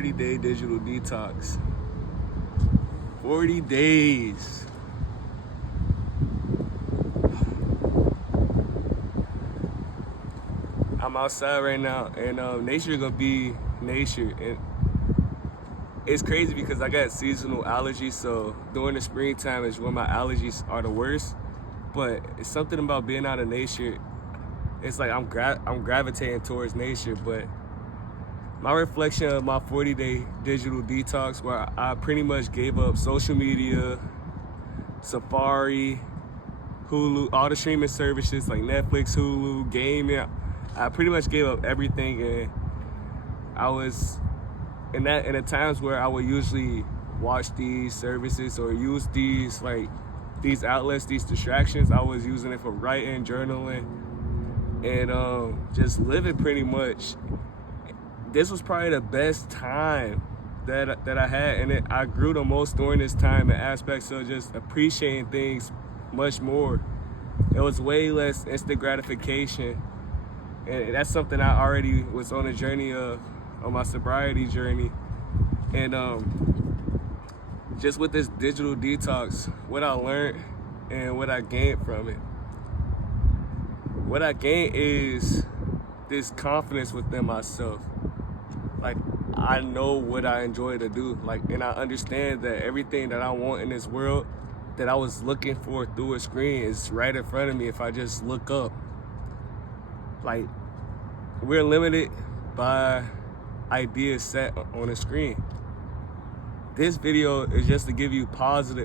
40-day digital detox. 40 days. I'm outside right now, and nature gonna be nature. And it's crazy because I got seasonal allergies, so during the springtime is when my allergies are the worst. But it's something about being out of nature. It's like I'm gravitating towards nature. But my reflection of my 40-day digital detox, where I pretty much gave up social media, Safari, Hulu, all the streaming services like Netflix, Hulu, gaming. I pretty much gave up everything, and I was in the times where I would usually watch these services or use these outlets, these distractions. I was using it for writing, journaling, and just living pretty much. This was probably the best time that I had, and I grew the most during this time in aspects of just appreciating things much more. It was way less instant gratification, and that's something I already was on a journey of, on my sobriety journey. And just with this digital detox, what I learned and what I gained from it. What I gained is this confidence within myself. Like, I know what I enjoy to do, and I understand that everything that I want in this world that I was looking for through a screen is right in front of me if I just look up. Like, we're limited by ideas set on a screen. This video is just to give you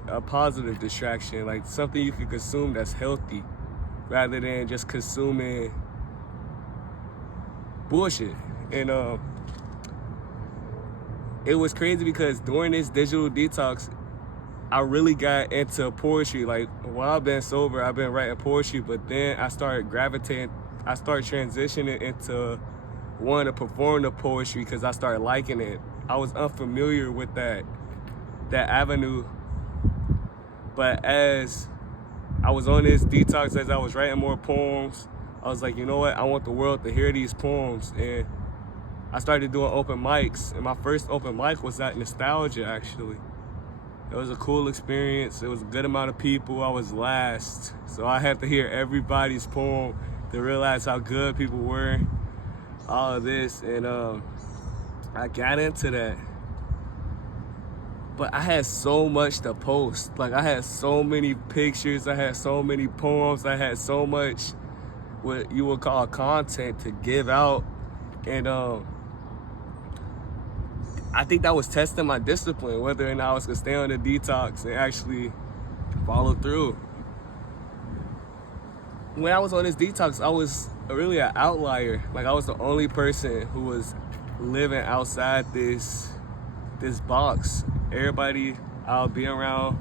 a positive distraction, like something you can consume that's healthy, rather than just consuming bullshit. And it was crazy because during this digital detox, I really got into poetry. Like, while I've been sober, I've been writing poetry, but then I started transitioning into wanting to perform the poetry because I started liking it. I was unfamiliar with that avenue, but as I was on this detox, as I was writing more poems, I was like, you know what? I want the world to hear these poems. And I started doing open mics, and my first open mic was at Nostalgia, actually. It was a cool experience. It was a good amount of people. I was last, so I had to hear everybody's poem to realize how good people were, all of this, and I got into that. But I had so much to post. Like, I had so many pictures, I had so many poems, I had so much what you would call content to give out, and I think that was testing my discipline, whether or not I was gonna stay on the detox and actually follow through. When I was on this detox, I was really an outlier. Like, I was the only person who was living outside this box. Everybody I'll be around,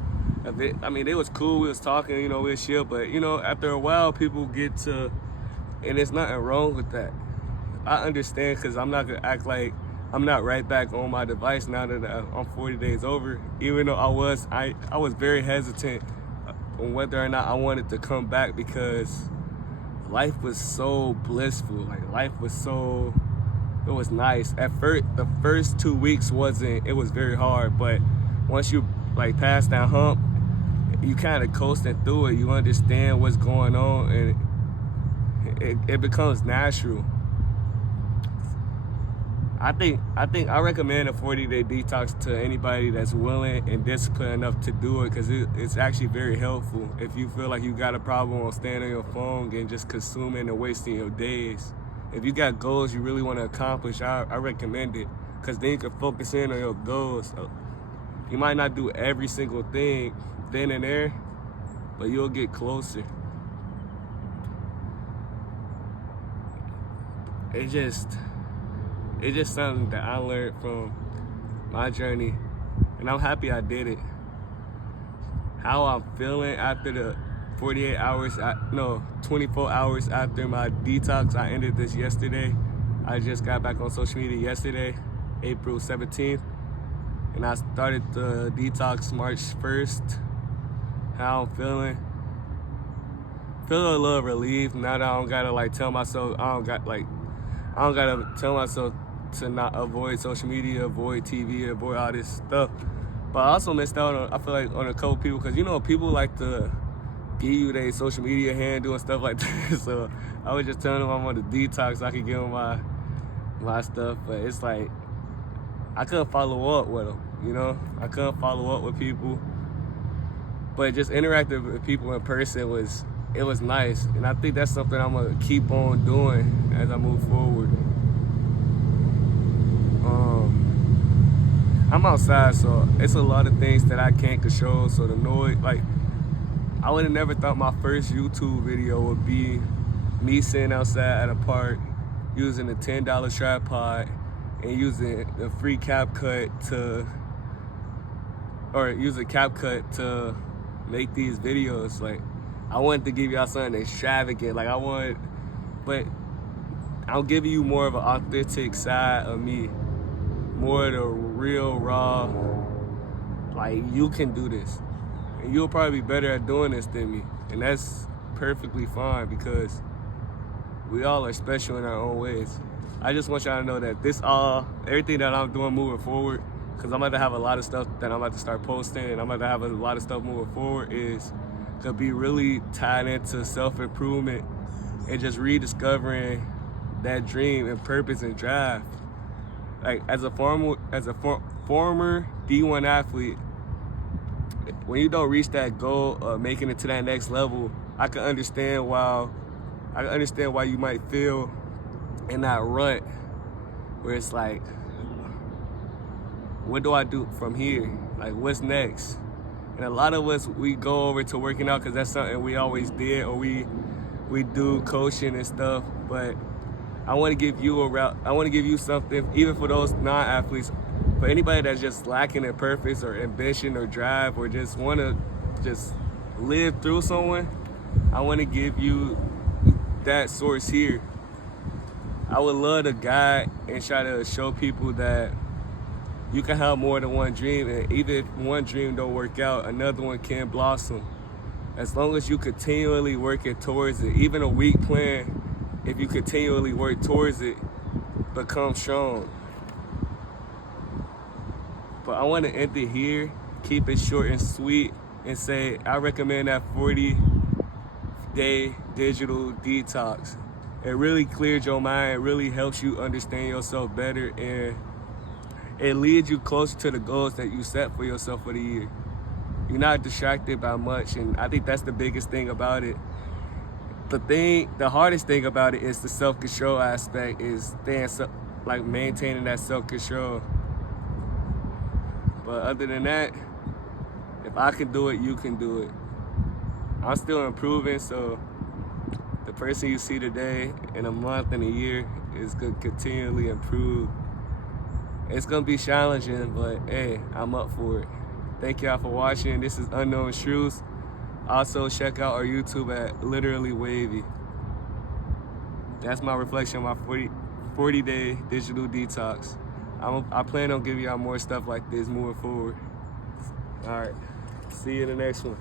I mean, it was cool, we was talking, we was chill, but after a while, people get to, and there's nothing wrong with that. I understand, because I'm not gonna act like I'm not right back on my device now that I'm 40 days over, even though I was very hesitant on whether or not I wanted to come back, because life was so blissful. Like, it was nice. At first, the first 2 weeks it was very hard, but once you pass that hump, you kind of coasting through it. You understand what's going on, and it becomes natural. I think I recommend a 40-day detox to anybody that's willing and disciplined enough to do it, because it's actually very helpful. If you feel like you got a problem on staying on your phone and just consuming and wasting your days, if you got goals you really want to accomplish, I recommend it, because then you can focus in on your goals. You might not do every single thing then and there, but you'll get closer. It's just something that I learned from my journey, and I'm happy I did it. How I'm feeling after the 24 hours after my detox, I ended this yesterday. I just got back on social media yesterday, April 17th, and I started the detox March 1st. How I'm feeling a little relieved now that I don't gotta tell myself, I don't gotta tell myself to not avoid social media, avoid TV, avoid all this stuff. But I also missed out on, I feel like, on a couple people, because you know, people like to give you their social media handle and stuff like that. So I was just telling them I'm on the Detox so I could give them my stuff. But it's like, I couldn't follow up with them, you know? I couldn't follow up with people. But just interacting with people in person it was nice. And I think that's something I'm gonna keep on doing as I move forward. I'm outside, so it's a lot of things that I can't control. So the noise, like, I would have never thought my first YouTube video would be me sitting outside at a park using a $10 tripod and using the free CapCut to make these videos. Like, I wanted to give y'all something extravagant. Like, but I'm giving you more of an authentic side of me, more of the real, raw, like, you can do this. And you'll probably be better at doing this than me. And that's perfectly fine, because we all are special in our own ways. I just want y'all to know that everything that I'm doing moving forward, because I'm about to have a lot of stuff that I'm about to start posting, and I'm about to have a lot of stuff moving forward, is gonna be really tied into self-improvement and just rediscovering that dream and purpose and drive. Like, as a former D1 athlete, when you don't reach that goal of making it to that next level, I can understand why you might feel in that rut where it's like, what do I do from here? Like, what's next? And a lot of us, we go over to working out because that's something we always did, or we do coaching and stuff. But I want to give you a route. I want to give you something, even for those non-athletes, for anybody that's just lacking in purpose or ambition or drive, or just want to just live through someone. I want to give you that source here. I would love to guide and try to show people that you can have more than one dream, and even if one dream don't work out, another one can blossom. As long as you continually working towards it, even a weak plan, if you continually work towards it, become strong. But I want to end it here, keep it short and sweet, and say I recommend that 40-day digital detox. It really clears your mind, it really helps you understand yourself better, and it leads you closer to the goals that you set for yourself for the year. You're not distracted by much, and I think that's the biggest thing about it. The hardest thing about it is the self-control aspect, is maintaining that self-control. But other than that, if I can do it, you can do it. I'm still improving, so the person you see today in a month and a year is going to continually improve. It's going to be challenging, but hey, I'm up for it. Thank y'all for watching. This is Unknowntruthz. Also, check out our YouTube at Literally WAVY. That's my reflection on my 40-day digital detox. I plan on giving y'all more stuff like this moving forward. All right, see you in the next one.